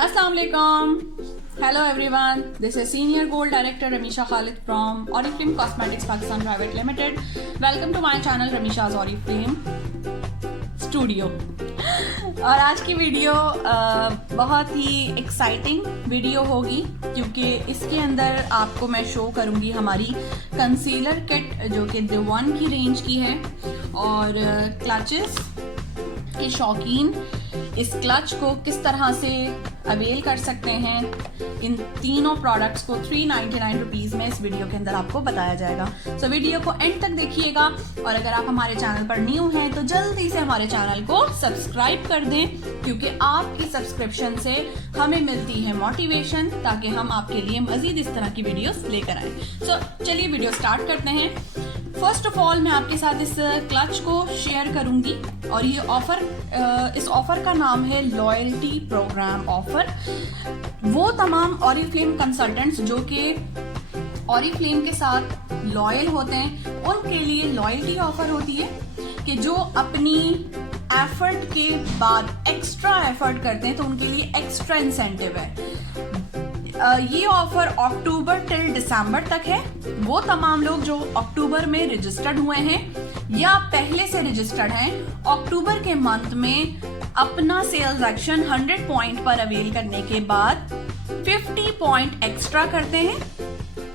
Assalamu alaikum. Hello everyone. This is Senior Gold Director Ramisha Khalid from Oriflame Cosmetics Pakistan Private Limited. Welcome to my channel Ramisha's Oriflame Studio. और आज की video बहुत ही exciting video होगी क्योंकि इसके अंदर आपको मैं शो करूंगी हमारी कंसीलर किट जो कि The One की रेंज की है और क्लचेस के शौकीन इस क्लच को किस तरह से अवेल कर सकते हैं। इन तीनों प्रोडक्ट्स को 399 रुपीज़ में इस वीडियो के अंदर आपको बताया जाएगा। सो वीडियो को एंड तक देखिएगा और अगर आप हमारे चैनल पर न्यू हैं तो जल्दी से हमारे चैनल को सब्सक्राइब कर दें क्योंकि आपकी सब्सक्रिप्शन से हमें मिलती है मोटिवेशन ताकि हम आपके लिए मज़ीद इस तरह की वीडियोस लेकर आएँ। सो चलिए वीडियो स्टार्ट करते हैं। फर्स्ट ऑफ ऑल मैं आपके साथ इस क्लच को शेयर करूंगी और ये ऑफर इस ऑफर का नाम है लॉयल्टी प्रोग्राम ऑफर। वो तमाम ऑरिफ्लेम कंसल्टेंट्स जो कि ऑरिफ्लेम के साथ लॉयल होते हैं उनके लिए लॉयल्टी ऑफर होती है कि जो अपनी एफर्ट के बाद एक्स्ट्रा एफर्ट करते हैं तो उनके लिए एक्स्ट्रा इंसेंटिव है। ये ऑफर अक्टूबर टिल दिसंबर तक है। वो तमाम लोग जो अक्टूबर में रजिस्टर्ड हुए हैं या पहले से रजिस्टर्ड हैं अक्टूबर के मंथ में अपना सेल्स एक्शन 100 पॉइंट पर अवेल करने के बाद 50 पॉइंट एक्स्ट्रा करते हैं।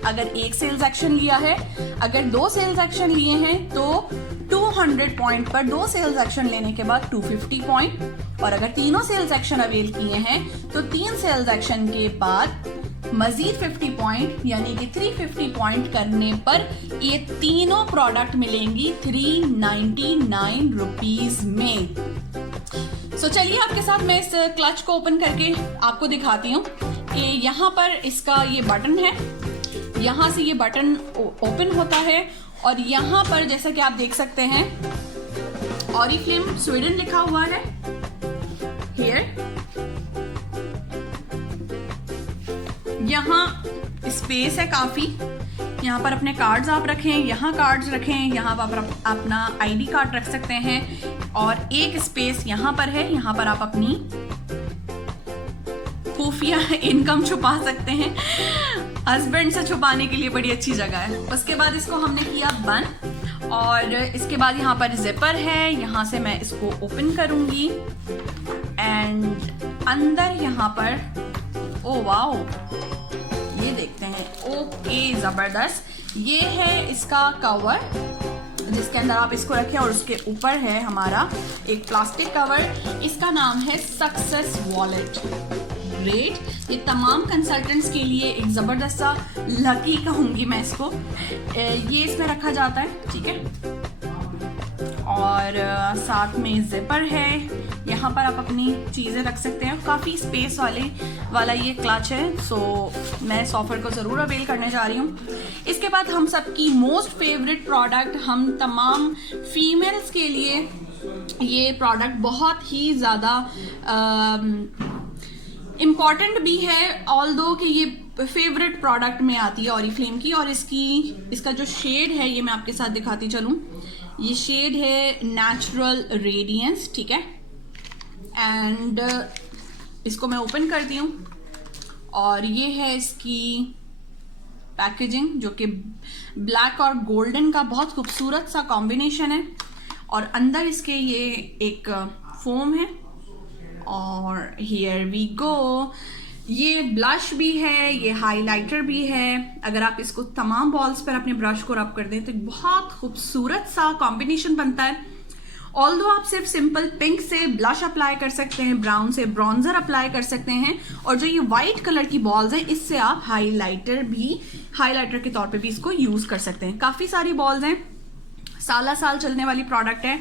अगर एक सेल्स एक्शन लिया है, अगर 2 सेल्स एक्शन लिए हैं तो 200 पॉइंट पर 2 सेल्स एक्शन लेने के बाद 250 पॉइंट और अगर तीनों सेल्स एक्शन अवेल किए हैं तो 3 सेल्स एक्शन के बाद मजीद 50 पॉइंट यानी कि 350 पॉइंट करने पर ये तीनों प्रोडक्ट मिलेंगी 399 रुपीज में। सो चलिए आपके साथ मैं इस क्लच को ओपन करके आपको दिखाती हूँ कि यहाँ पर इसका ये बटन है, यहाँ से ये बटन ओपन होता है और यहाँ पर जैसा कि आप देख सकते हैं ऑरिफ्लेम स्वीडन लिखा हुआ है हियर। यहाँ स्पेस है काफी, यहाँ पर अपने कार्ड्स आप रखें, यहाँ कार्ड्स रखें, यहाँ पर आप अपना आईडी कार्ड रख सकते हैं और एक स्पेस यहाँ पर है, यहाँ पर आप अपनी खुफिया इनकम छुपा सकते हैं। हस्बैंड से छुपाने के लिए बड़ी अच्छी जगह है। उसके बाद इसको हमने किया बंद और इसके बाद यहाँ पर जिपर है, यहाँ से मैं इसको ओपन करूंगी एंड अंदर यहाँ पर ओ वाओ ये देखते हैं। ओके जबरदस्त, ये है इसका कवर जिसके अंदर आप इसको रखें और उसके ऊपर है हमारा एक प्लास्टिक कवर। इसका नाम है सक्सेस वॉलेट। ग्रेट, ये तमाम कंसल्टेंट्स के लिए एक ज़बरदस्त सा लकी कहूँगी मैं इसको। ये इसमें रखा जाता है, ठीक है। और साथ में जिपर है, यहाँ पर आप अपनी चीज़ें रख सकते हैं। काफ़ी स्पेस वाला ये क्लच है। सो मैं इस ऑफर को ज़रूर अवेल करने जा रही हूँ। इसके बाद हम सबकी मोस्ट फेवरेट प्रोडक्ट, हम तमाम फीमेल्स के लिए ये प्रोडक्ट बहुत ही ज़्यादा इम्पॉर्टेंट भी है, ऑल्दो कि ये फेवरेट प्रोडक्ट में आती है ऑरिफ्लेम की। और इसका जो शेड है ये मैं आपके साथ दिखाती चलूँ। ये शेड है नेचुरल रेडियंस, ठीक है। एंड इसको मैं ओपन करती हूँ और ये है इसकी पैकेजिंग जो कि ब्लैक और गोल्डन का बहुत खूबसूरत सा कॉम्बिनेशन है और अंदर इसके ये एक फोम है और हियर वी गो। ये ब्लश भी है, ये हाइलाइटर भी है। अगर आप इसको तमाम बॉल्स पर अपने ब्रश को रब कर दें तो बहुत खूबसूरत सा कॉम्बिनेशन बनता है। ऑल्दो आप सिर्फ सिंपल पिंक से ब्लश अप्लाई कर सकते हैं, ब्राउन से ब्रॉन्जर अप्लाई कर सकते हैं और जो ये वाइट कलर की बॉल्स हैं इससे आप हाइलाइटर के तौर पे भी इसको यूज कर सकते हैं। काफी सारी बॉल्स हैं, साल चलने वाली प्रोडक्ट है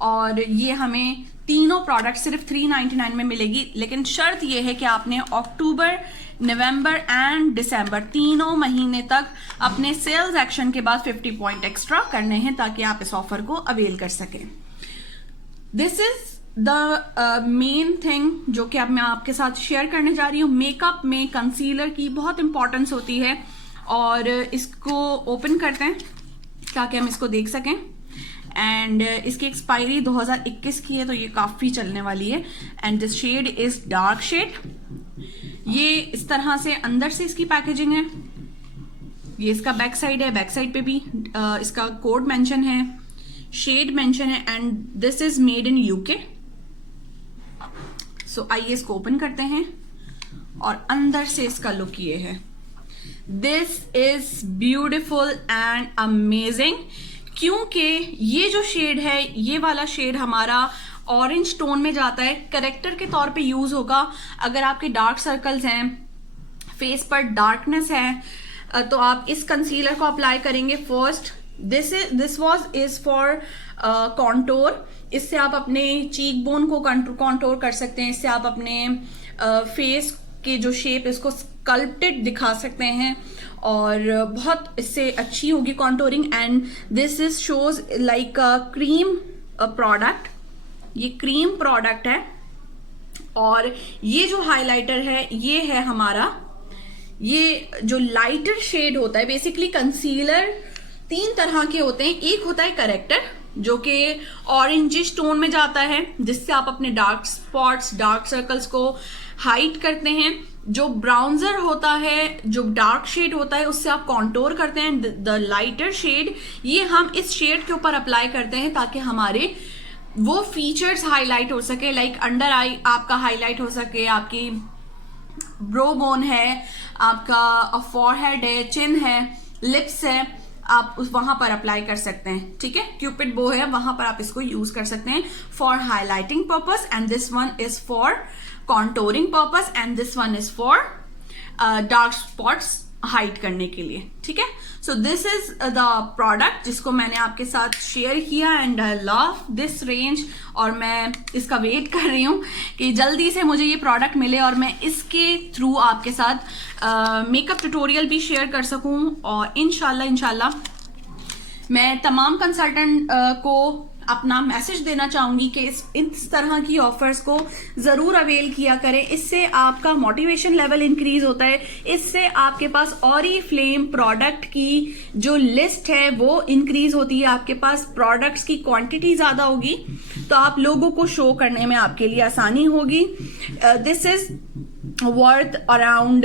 और ये हमें तीनों प्रोडक्ट सिर्फ 399 में मिलेगी। लेकिन शर्त यह है कि आपने अक्टूबर, नवंबर एंड दिसंबर तीनों महीने तक अपने सेल्स एक्शन के बाद 50 पॉइंट एक्स्ट्रा करने हैं ताकि आप इस ऑफर को अवेल कर सकें। This is the main thing जो कि अब मैं आपके साथ शेयर करने जा रही हूँ। मेकअप में कंसीलर की बहुत इंपॉर्टेंस होती है और इसको ओपन करते हैं ताकि हम इसको देख सकें। एंड इसकी एक्सपायरी 2021 की है तो ये काफ़ी चलने वाली है। And this shade is dark shade ये इस तरह से अंदर से इसकी पैकेजिंग है। ये इसका बैक साइड है, बैक साइड पे भी इसका कोड मेंशन है, शेड मेंशन है, and this is made in UK. So आइए इसको ओपन करते हैं और अंदर से इसका लुक ये है। This is beautiful and amazing, क्योंकि ये जो शेड है, ये वाला शेड हमारा ऑरेंज टोन में जाता है, करेक्टर के तौर पे यूज होगा। अगर आपके डार्क सर्कल्स हैं, फेस पर डार्कनेस है, तो आप इस कंसीलर को अप्लाई करेंगे first. This is for contour. इससे आप अपने चीक बोन को कॉन्टोर कर सकते हैं, इससे आप अपने फेस के जो शेप इसको स्कल्प्टेड दिखा सकते हैं और बहुत इससे अच्छी होगी contouring. And this is shows like a cream product. ये क्रीम प्रोडक्ट है और ये जो हाइलाइटर है ये है हमारा, ये जो लाइटर शेड होता है। बेसिकली कंसीलर 3 तरह के होते हैं। एक होता है करेक्टर जो कि ऑरेंजिश टोन में जाता है, जिससे आप अपने डार्क स्पॉट्स, डार्क सर्कल्स को हाइड करते हैं। जो ब्राउन्जर होता है, जो डार्क शेड होता है, उससे आप कॉन्टोर करते हैं। द लाइटर शेड, ये हम इस शेड के ऊपर अप्लाई करते हैं ताकि हमारे वो फीचर्स हाईलाइट हो सके, लाइक अंडर आई आपका हाईलाइट हो सके, आपकी ब्रो बोन है, आपका फॉरहेड है, चिन है, लिप्स है, आप वहां पर अप्लाई कर सकते हैं। ठीक है, क्यूपिड बो है, वहां पर आप इसको यूज कर सकते हैं for highlighting purpose. And this one is for contouring purpose and this one is for dark spots hide करने के लिए। ठीक है, so this is the product जिसको मैंने आपके साथ शेयर किया and I love this range. और मैं इसका वेट कर रही हूँ कि जल्दी से मुझे ये प्रोडक्ट मिले और मैं इसके थ्रू आपके साथ मेकअप ट्यूटोरियल भी शेयर कर सकूँ। और इंशाल्लाह मैं तमाम कंसल्टेंट को अपना मैसेज देना चाहूंगी कि इस तरह की ऑफर्स को जरूर अवेल किया करें। इससे आपका मोटिवेशन लेवल इंक्रीज होता है, इससे आपके पास ऑरिफ्लेम प्रोडक्ट की जो लिस्ट है वो इंक्रीज होती है, आपके पास प्रोडक्ट्स की क्वांटिटी ज्यादा होगी तो आप लोगों को शो करने में आपके लिए आसानी होगी। This is worth around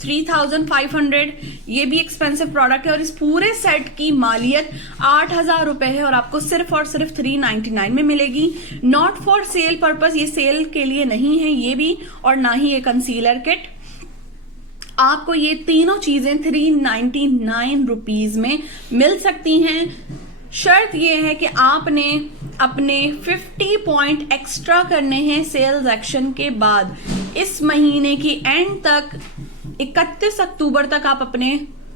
3500। ये भी एक्सपेंसिव प्रोडक्ट है और इस पूरे सेट की मालियत 8000 रुपए है और आपको सिर्फ और सिर्फ 399 में मिलेगी। नॉट फॉर सेल पर्पस, ये सेल के लिए नहीं है ये भी, और ना ही ये कंसीलर किट। आपको ये तीनों चीजें 399 रुपीज में मिल सकती हैं। शर्त यह है कि आपने अपने 50 पॉइंट एक्स्ट्रा करने हैं सेल्स एक्शन के बाद। इस महीने की एंड तक 31 अक्टूबर तक आप अपने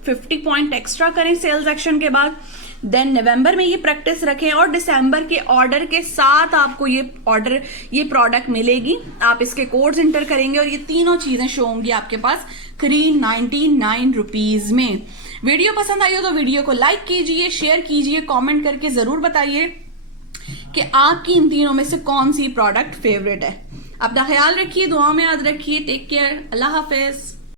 50 पॉइंट एक्स्ट्रा करें सेल्स एक्शन के बाद। देन नवंबर में ये प्रैक्टिस रखें और दिसंबर के ऑर्डर के साथ आपको ये प्रोडक्ट मिलेगी। आप इसके कोड्स इंटर करेंगे और ये तीनों चीजें शो होंगी आपके पास 399 रुपीज में। वीडियो पसंद आई हो तो वीडियो को लाइक कीजिए, शेयर कीजिए, कमेंट करके जरूर बताइए कि आपकी इन तीनों में से कौन सी प्रोडक्ट फेवरेट है। अपना ख्याल रखिए, दुआ में याद रखिए। टेक केयर, अल्लाह हाफिज।